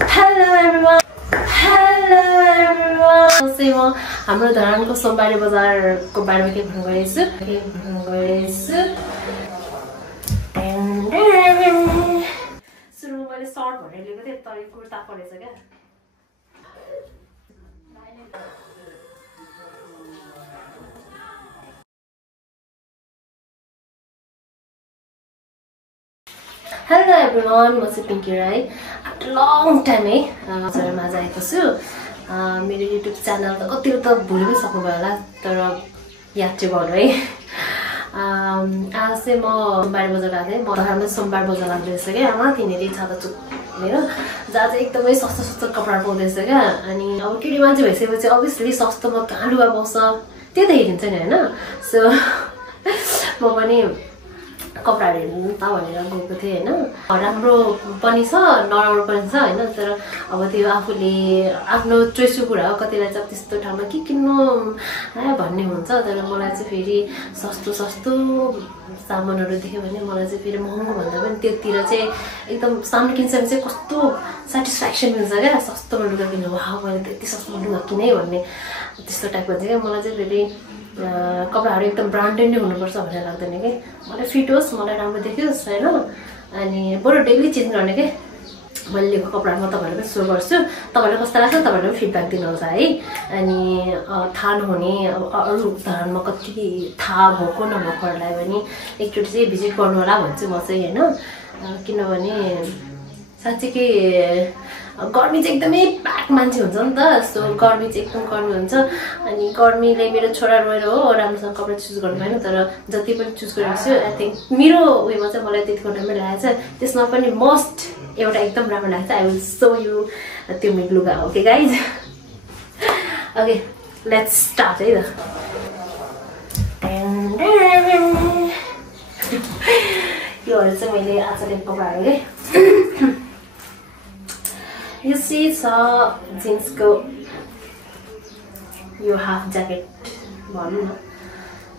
Hello everyone. म हाम्रो धरानको सोमबारे बजारको बारेमा के भन्नु गएछु सुरुमा मैले सर्ट भनेर लिएको थिएँ तर कुर्ता परेछ क्या Hello everyone, म चाहिँ Pinky Rai after long time है हजुरहरुमा आएको छु मेरो YouTube च्यानल त कति त भुलि पनि सक्नुभयो होला तर याद चाहिँ गर्नु है आज चाहिँ म सोमबार बजार आथे म धरानमा सोमबार बजार लाग्दैछ के आमा तिनीले छाता चुक हैन जहाँ चाहिँ एकदमै सस्तो सस्तो कपडा पाउँदैछ के अनि अब केटी मान्छे भइसकेपछि अभियसली सस्तोमा कहाँ लुगा पाउँछ त्यो त हेरिन्छ नि हैन सो म पनि कपडाहरु हेर्नु त भनेर गएको थिएँ हैन राम्रो पनि छ नराम्रो पनि छ हैन तर अब त्यो आफूले आफ्नो चोइसको कुरा हो कतिलाई चाहिँ त्यस्तो ठाउँमा के किन्नु भन्ने हुन्छ तर मलाई चाहिँ फेरि सस्तो सस्तो सामानहरु देख्यो भने मलाई चाहिँ फेरि महँगो भन्दा पनि त्योतिर चाहिँ एकदम सामान किन्छ भने चाहिँ कस्तो स्याटिस्फ्याक्सन मिल्छ क्या सस्तोमा लुगा किन्नु वाह मैले त्यति सस्तोमा लुगा किने भन्ने त्यस्तो टाइपको चाहिँ मलाई चाहिँ फेरि कपडाहरु एकदम ब्रान्डेड नै हुनुपर्छ भनेर लाग्दैन के मलाई फिट होस् मलाई राम्रो देखियोस् हैन अनि बरु डेली चेन्ज गर्ने के मैले लिएको कपडा म तपाईहरुलाई पनि शो गर्छु तपाईहरुलाई कस्तो लाग्छ तपाईहरुले पनि फिडब्याक दिनुहुन्छ है अनि थाहा नहुने अब अरु धरानमा कति थाहा भएको नभएकोहरुलाई पनि एकचोटी चाहिँ भिजिट गर्नु होला भन्छु म चाहिँ हैन किनभने साच्चै गर्मी चाहिँ एकदमै प्याक मान्छे हुन्छ नि त सो गर्मी चाहिँ एकदम गर्मी हुन्छ अनि गर्मीले मेरो छोरा रोएर हो राम्रोसँग कपडा चुज गर्नु भएन तर जति पनि चुज गरेको छु आई थिंक मेरो उयोमा चाहिँ मलाई त्यतिको टाइममै लागेछ त्यसमा पनि मोस्ट एउटा एकदम राम्रो लाग्छ आई विल शो यु त्यो मेरो लुगा okay guys okay let's start है त योहरु चाहिँ मैले आज लिएको कपडाहरु है You see jeans को यो हाफ ज्याकेट भन्नु न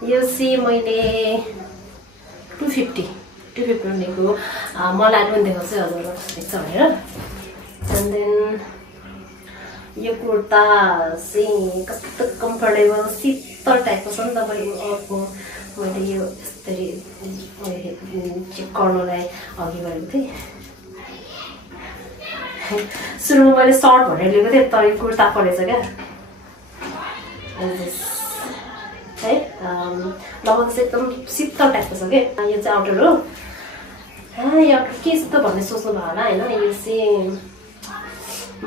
यो सी मैले 250 भनेको मलाई पनि देखाउँछु हजुरलाई देख्छ भनेर and then यो कुर्ता चाहिँ कस्तो कम्फर्टेबल शीतल टाइपको छ नि त मैले यो यसरी चेक गर्नलाई अघि गरेको थिएँ सुरुमा मैले सर्ट भनेर लिएको थिएँ तर कुर्ता परेछ क्या है लगभग चाहिँ एकदम शीतल टाइपको छ के यो चाहिँ आउटर हो यो आउटर के छ त भन्ने सोच्नु भयो होला हैन यो चाहिँ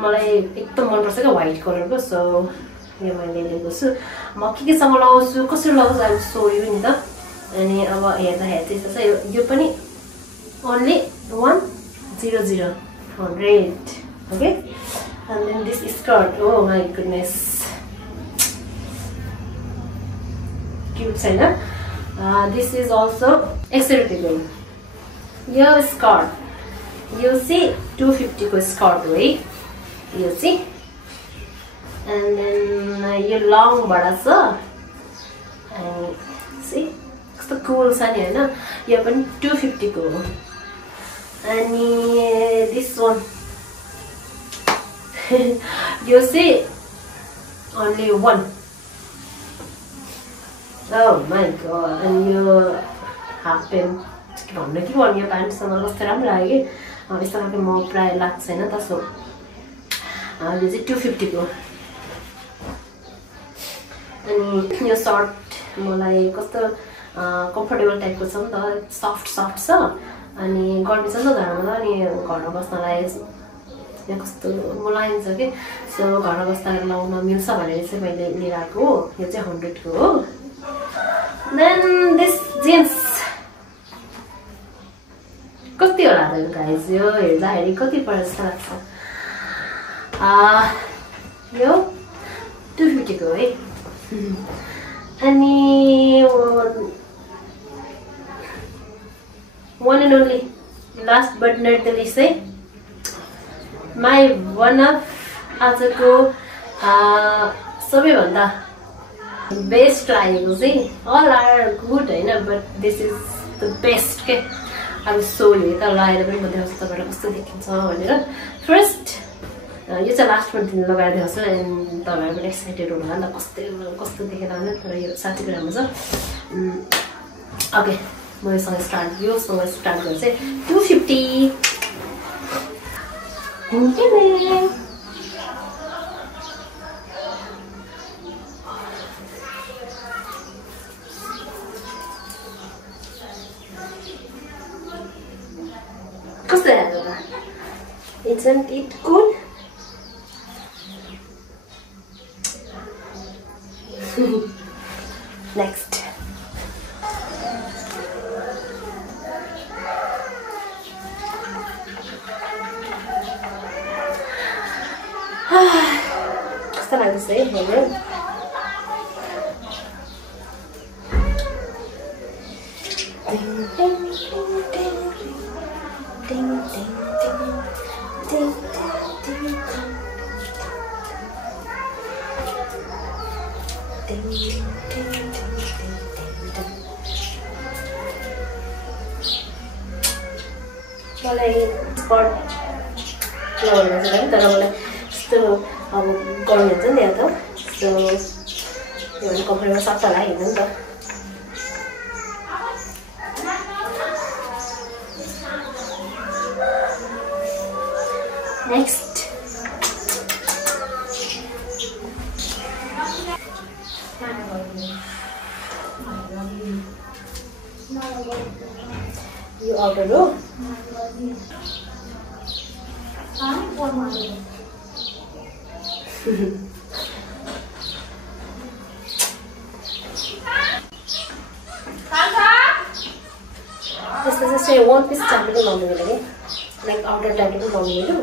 मलाई एकदम मनपर्छ क्या व्हाइट कलरको सो यो मैले लिएको छु म केसँग लगाउँछु कसरी लगाउँछु अब सो यो नि त अनि अब हेर्दाखेरि चाहिँ यो पनि only 100 okay and then this skirt oh my goodness cute china this is also acceptable your skirt you see 250 ko skirt way you see and then your long bada sa and see so cool sa ni haina yo pani 250 ko and this one you see only one oh my god and you half pant भन्नु के भन्नु यो प्यान्टसँग कस्तो राम्रो लाग्यो कि यस्तो खालको म प्राय लाग्छ हैन त सो यो चाहिँ 250 को अनि यो सर्ट मलाई कस्तो कम्फर्टेबल टाइपको छ नि त सफ्ट छ अनि गर्मी छ नि त घरमा अनि घरमा बस्नलाई यहाँ कस्तो मुलायम छ के सो घरमा बस्दा लाउन मिल्छ भनेर चाहिँ मैले लिएर आएको हो यो चाहिँ 100 को हो देन दिस जीन्स कति होला त गाइस यो हेर्दाखेरि कति पर्छ जस्तो लाग्छ यो 250 को है अनि one and only last but not the least my one of आजको सबैभन्दा बेस्ट लागेको चाहिँ all are good हैन but this is the best के अब सो यो त लगाएर पनि म देखाउँछु तपाईहरुलाई कस्तो देखिन्छ भनेर फर्स्ट यो चाहिँ लास्टमा दिन लगाएर देखाउँछु एन्ड तपाईँहरू पनि एक्साइटेड हुनु होला नि त कस्तो देखेर होला तर यो साथीको राम्रो छ ओके म योसँग स्टार्ट गरेर चाहिँ 250 कस्तो लाग्यो Isn't it good? Next. Kasta lang say hello. Ding ding ding ding ding ding ding ding ding ding मलाई स्पट लगाउनु छ तर मलाई यस्तो अब गर्नु हुन्छ नि त सो यो कपडामा सट्टा लाग्यो नि त नेक्स्ट यो अर्डर हो त्यसको चाहिँ वन पिस टाइपको लाउनु लागि लाइक आउटर टाइपको लाउनु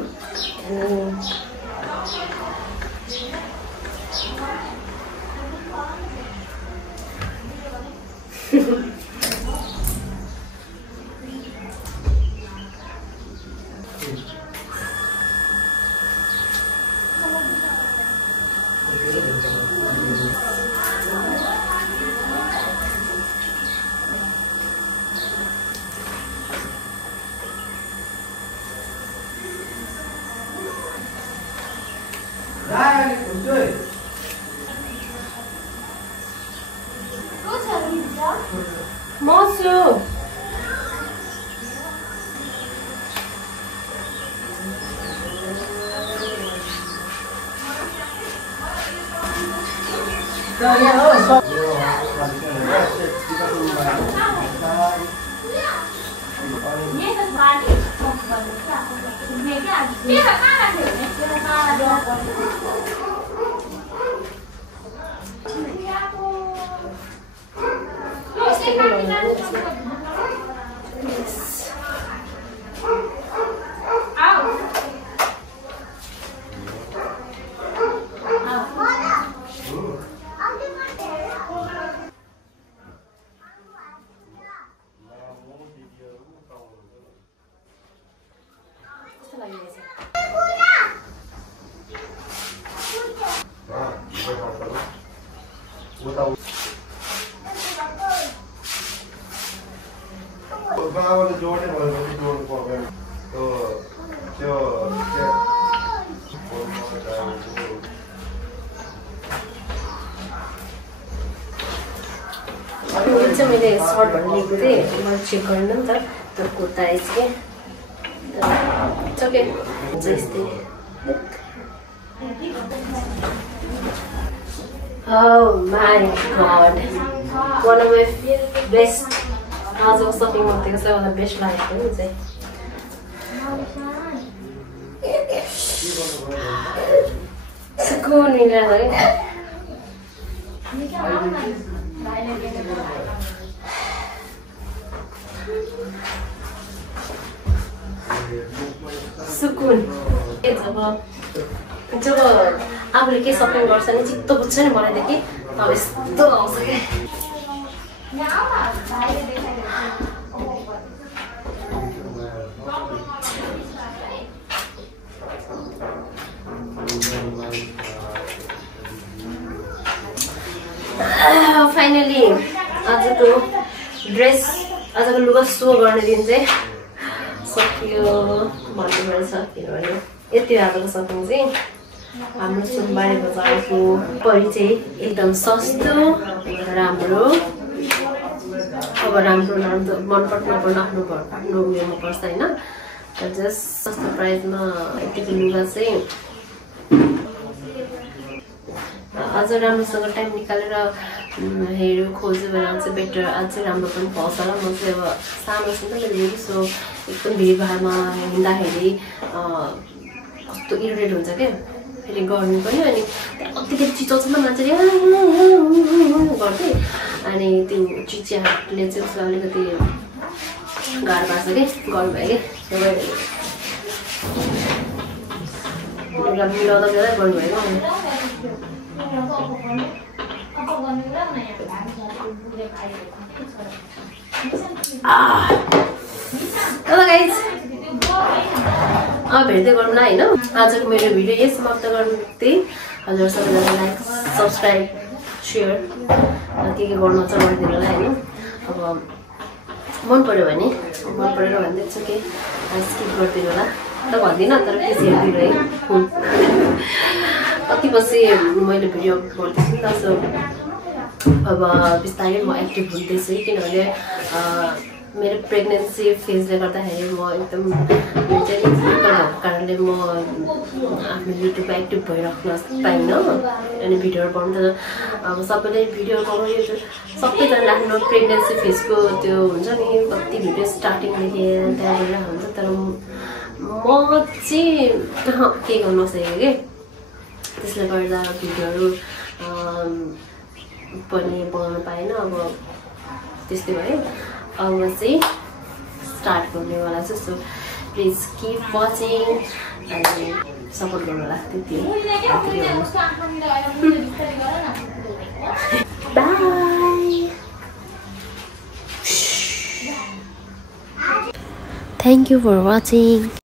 Mosu. मैले सर्ट भन्ने लिएको थिएँ मैले चेक गर्नु नि त तर कुर्ता आइज के ओके जस्तै Oh my god, one of my best आजको सपिङ मध्येको सबैभन्दा बेस्ट लागेको नि चाहिँ सुकुन मिलेर है सुकुन जब आफूले के सपिङ गर्छ नि चित्त बुझ्छ नि मनैदेखि तब यस्तो आउँछ क्या फाइनली आजको ड्रेस आजको लुगा सो गर्ने दिन चाहिँ सकियो भन्नुपर्छ किनभने यति रातको सपिङ चाहिँ हाम्रो सुनबारी बजारको परिचय एकदम सस्तो राम्रो अब राम्रो नराम्रो मनपर्छ नपर्न आफ्नो उयोमा पर्छ होइन जस्ट सस्तो प्राइसमा यतिको लुगा चाहिँ अझ राम्रोसँग टाइम निकालेर हेऱ्यो खोज्यो भने चाहिँ बेटर अझै राम्रो पनि पाउँछ र म चाहिँ अब सानो छु नि त मेरो सो एकदम भिडभाडमा हिँड्दाखेरि कस्तो इरिटेट हुन्छ क्या फेरि गर्नु पनि अनि कतिखेर चिचाउँछ नि मान्छेले गर्दै अनि त्यो चिच्याले चाहिँ उसलाई अलिकति गाह्रो पार्छ कि गर्नुभयो कि मिलाउँदा बेला गर्नुभयो हेलो गाइज अब भेट्दै गरौँ न होइन आजको मेरो भिडियो यही समाप्त गर्नु बित्तिकै हजुर सबैजना लाइक सब्सक्राइब सेयर के गर्नु छ गरिदिनु होला होइन अब मन पर्यो भने मन परेर भनिदिन्छु कि स्किप गरिदिनु होला त भन्दिनँ तर प्लिज हेरिदिनु है कति पछि मैले भिडियो अपलोड गर्दैछु नि त सो अब बिस्तारै म एक्टिभ हुँदैछु किनभने मेरो प्रेग्नेन्सी फेजले गर्दाखेरि म एकदम मेन्टली भएको कारणले म आफ्नो युट्युबमा एक्टिभ भइराख्न पाइनँ अनि भिडियोहरू बनाउनु त अब सबैले भिडियो बनाउनु सबैजनाले आफ्नो प्रेग्नेन्सी फेजको त्यो हुन्छ नि कति भिडियो स्टार्टिङदेखि त्यहाँ गरिरहेको हुन्छ तर म चाहिँ के गर्नु नसकेको कि त्यसले गर्दा भिडियोहरू पनि बनाउन पाएन अब त्यस्तै भयो अब चाहिँ स्टार्ट गर्नेवाला छु सो प्लिज किप वाचिङ अनि सपोर्ट गर्नु होला त्यति bye thank you for watching